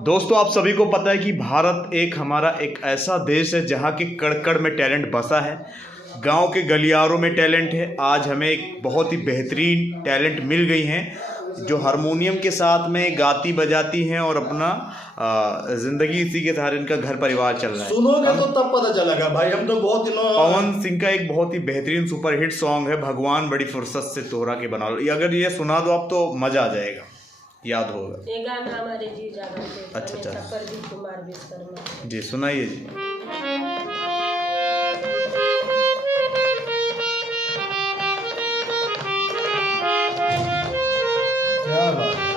दोस्तों, आप सभी को पता है कि भारत हमारा एक ऐसा देश है जहाँ के कड़ कड़ में टैलेंट बसा है। गांव के गलियारों में टैलेंट है। आज हमें एक बहुत ही बेहतरीन टैलेंट मिल गई हैं जो हारमोनियम के साथ में गाती बजाती हैं और अपना जिंदगी इसी के सहारे इनका घर परिवार चल रहा है। सुनोगे तो तब पता चलेगा भाई। हम तो बहुत दिनों पवन सिंह का एक बहुत ही बेहतरीन सुपरहिट सॉन्ग है भगवान बड़ी फुर्सत से तोहरा के बना लो। अगर ये सुना दो आप तो मजा आ जाएगा, याद होगा। ये गाना हमारे जी जाना अच्छा प्रदीप कुमार विश्वकर्मा जी, सुनाइए जी। क्या बात है।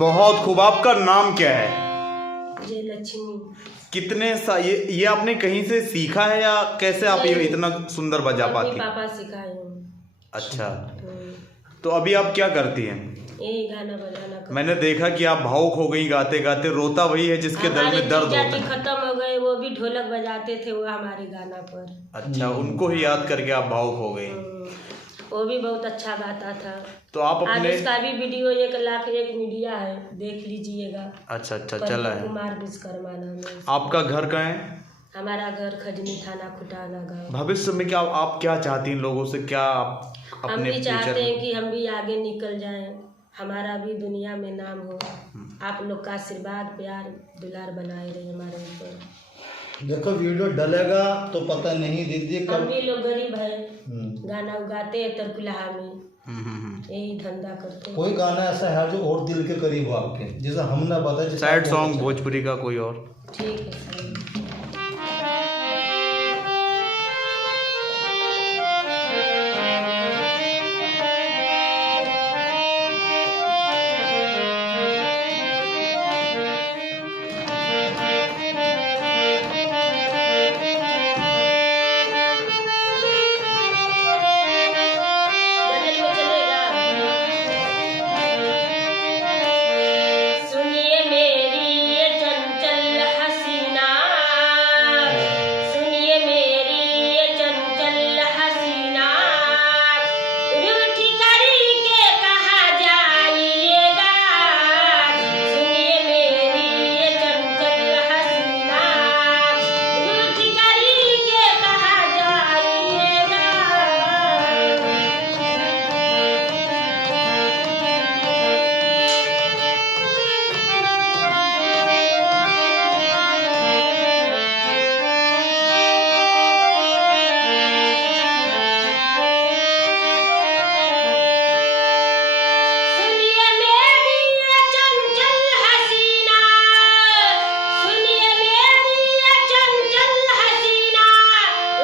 बहुत खूब। आपका नाम क्या है? जय लक्ष्मी। कितने ये आपने कहीं से सीखा है या कैसे आप ये इतना सुंदर बजा पाती हैं? पापा सिखाए हैं। अच्छा, तो अभी आप क्या करती हैं? यही गाना बजाना। मैंने देखा कि आप भावुक हो गई गाते गाते। रोता वही है जिसके दिल में दर्द होता है। खत्म हो गए, वो भी ढोलक बजाते थे वो हमारे गाना पर। अच्छा, उनको ही याद करके आप भावुक हो गई। वो भी बहुत अच्छा गाता था। तो आप आज अपने उसका भी वीडियो 1,01,000 मीडिया है, देख लीजिएगा। अच्छा चला है। कुमार विश्वकर्मा नाम है। आपका घर कहाँ है? हमारा घर खजनी थाना खुटाना गाँव। भविष्य में क्या आप क्या चाहती हैं लोगों से? क्या आप हम अपने भी चाहते हैं कि हम भी आगे निकल जाएं, हमारा भी दुनिया में नाम हो। आप लोग का आशीर्वाद प्यार दुलार बनाए रहे हमारे ऊपर। देखो वीडियो डलेगा तो पता नहीं दीदी हम भी लोग गरीब है, गाना उगाते हैं तरकुलहा में, यही धंधा करते हैं। कोई गाना ऐसा है जो और दिल के करीब हो आपके, जैसे हम ना बताए सैड सॉन्ग भोजपुरी का कोई और? ठीक है सर। सुनिए मेरी ये चंचल हसीना, सुनिए मेरी ये चंचल हसीना, रूठी करके कहाँ जाइएगा। सुनिए मेरी ये चंचल हसीना, रूठी करके कहाँ जाइएगा। सुनिए मेरी ये चंचल हसीना, सुनिए मेरी ये चंचल हसीना,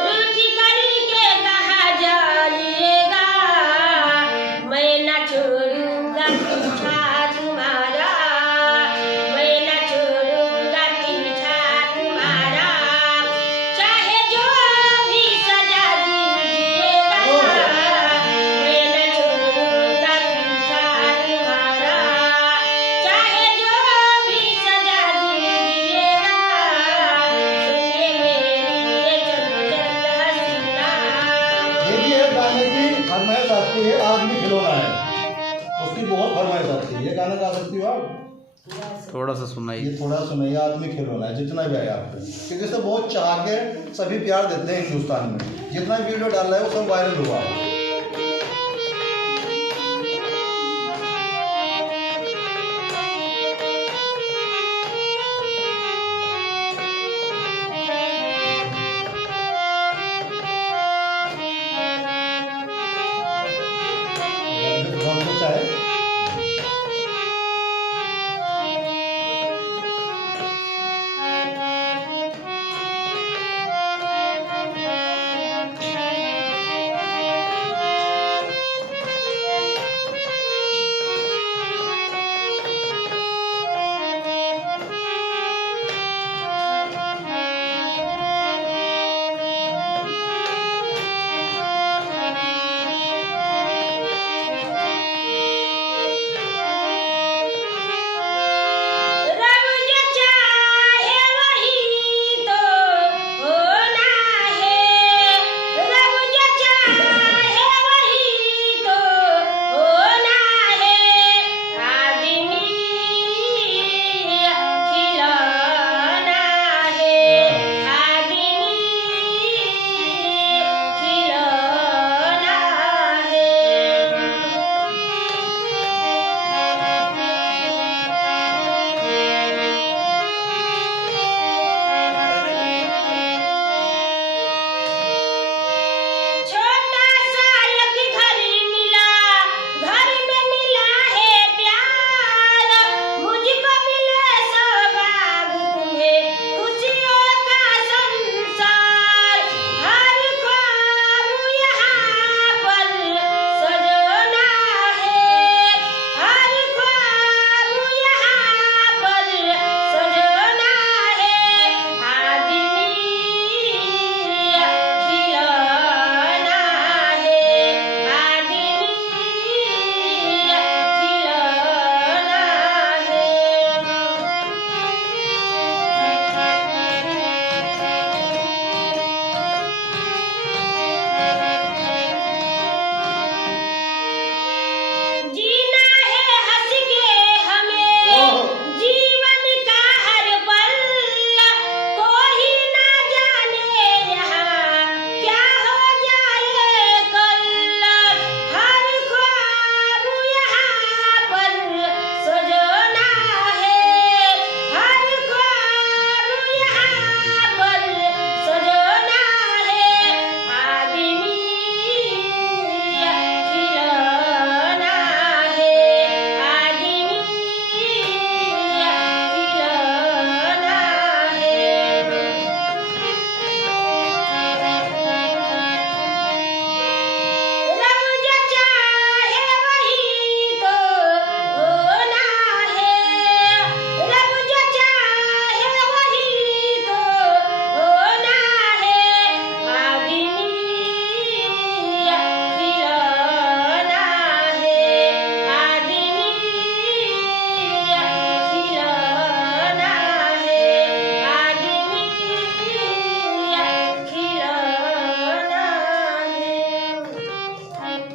रूठी करके कहाँ जाइएगा। मैं न छोड़ूंगा पीछा तुम्हारा, मैं न छोड़ूंगा पीछा तुम्हारा, चाहे जो भी सजा दीजिएगा। मैं न छोड़ूंगा पीछा तुम्हारा, चाहे जो भी सजा दीजिएगा। सुनिए मेरी ये चंचल हसीना। देखिए गाने की फरमाइश आती है, आदमी खिलौना है, उसकी बहुत फरमाइश आती है। ये गाना गा सकती हो आप? थोड़ा सा सुनाइए। ये थोड़ा सुनाइए, आदमी खिलौना है, जितना भी आया आप पे, क्योंकि इसे बहुत चाह के सभी प्यार देते हैं हिंदुस्तान में। जितना वीडियो डाल रहा है वो सब वायरल हुआ।